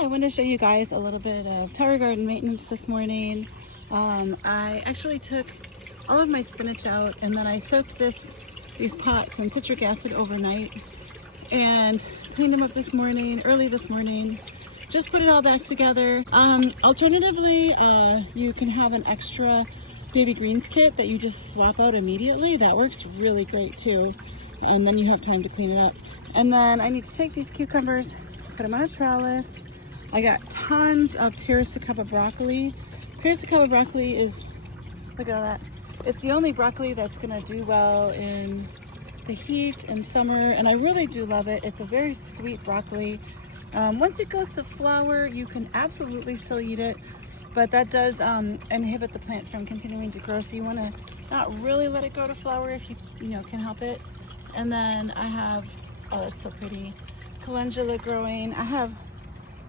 I want to show you guys a little bit of tower garden maintenance this morning. I actually took all of my spinach out and then I soaked these pots in citric acid overnight and cleaned them up this morning, early this morning. Just put it all back together. Alternatively, you can have an extra baby greens kit that you just swap out immediately. That works really great too. And then you have time to clean it up. And then I need to take these cucumbers, put them on a trellis. I got tons of persist broccoli. Persist broccoli is, look at that. It's the only broccoli that's gonna do well in the heat and summer, and I really do love it. It's a very sweet broccoli. Once it goes to flower, you can absolutely still eat it, but that does inhibit the plant from continuing to grow, so you wanna not really let it go to flower if you can help it. And then I have, oh, it's so pretty, calendula growing. I have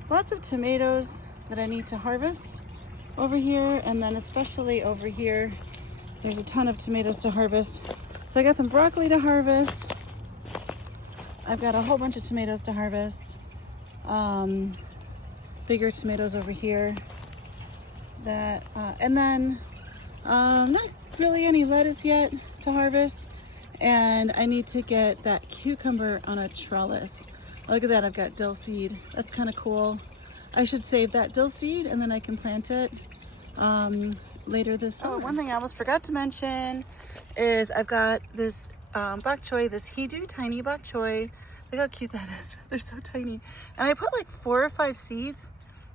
lots of tomatoes that I need to harvest over here, and then especially over here there's a ton of tomatoes to harvest. So I got some broccoli to harvest. I've got a whole bunch of tomatoes to harvest. Bigger tomatoes over here. That and then not really any lettuce yet to harvest, and I need to get that cucumber on a trellis. Look at that, I've got dill seed. That's kind of cool. I should save that dill seed and then I can plant it later this summer. Oh, one thing I almost forgot to mention is I've got this bok choy, this Hidu tiny bok choy. Look how cute that is. They're so tiny. And I put like 4 or 5 seeds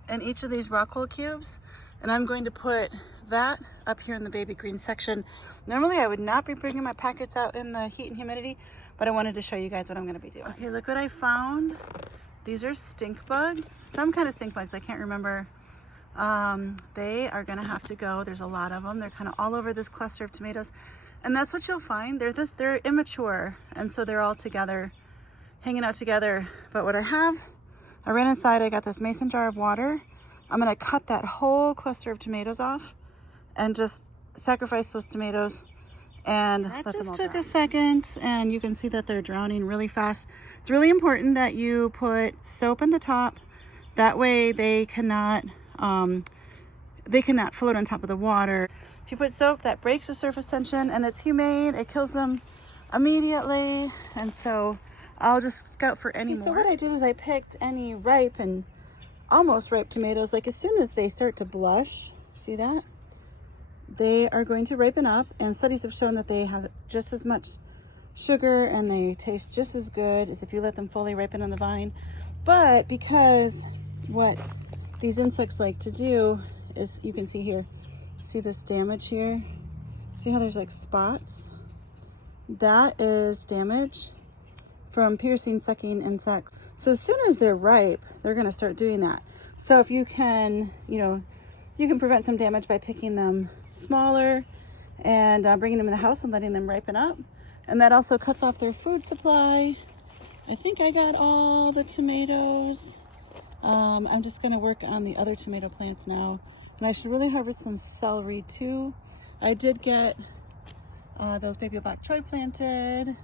in each of these rock wool cubes. And I'm going to put that up here in the baby green section. Normally I would not be bringing my packets out in the heat and humidity, but I wanted to show you guys what I'm going to be doing. Okay, look what I found. These are stink bugs, some kind of stink bugs, I can't remember. They are going to have to go. There's a lot of them. They're kind of all over this cluster of tomatoes, and that's what you'll find. They're immature, and so they're all together, hanging out together. But what I ran inside, I got this mason jar of water. I'm going to cut that whole cluster of tomatoes off and just sacrifice those tomatoes. And that just took a second, and you can see that they're drowning really fast. It's really important that you put soap in the top. That way they cannot float on top of the water. If you put soap, that breaks the surface tension, and it's humane. It kills them immediately. And so I'll just scout for any more. So what I did is I picked any ripe and almost ripe tomatoes. Like as soon as they start to blush, see that? They are going to ripen up, and studies have shown that they have just as much sugar and they taste just as good as if you let them fully ripen on the vine. But because what these insects like to do is, you can see here, see this damage here? See how there's like spots? That is damage from piercing, sucking insects. So as soon as they're ripe, they're gonna start doing that. So if you can, you can prevent some damage by picking them smaller and bringing them in the house and letting them ripen up. And that also cuts off their food supply. I think I got all the tomatoes. I'm just gonna work on the other tomato plants now. And I should really harvest some celery too. I did get those baby bok choy planted.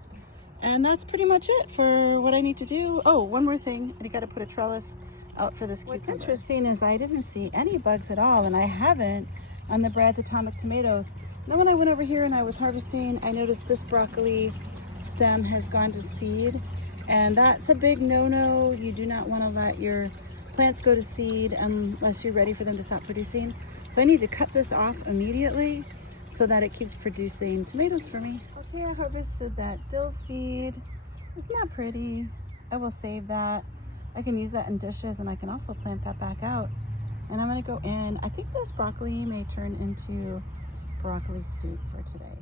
And that's pretty much it for what I need to do. Oh, one more thing. I gotta put a trellis out for this cucumber. What's interesting is I didn't see any bugs at all, and I haven't on the Brad's Atomic tomatoes. Then when I went over here and I was harvesting, I noticed this broccoli stem has gone to seed, and that's a big no-no. You do not want to let your plants go to seed unless you're ready for them to stop producing. So I need to cut this off immediately so that it keeps producing tomatoes for me. Okay, I harvested that dill seed. It's not pretty. I will save that. I can use that in dishes, and I can also plant that back out. And I'm gonna go in. I think this broccoli may turn into broccoli soup for today.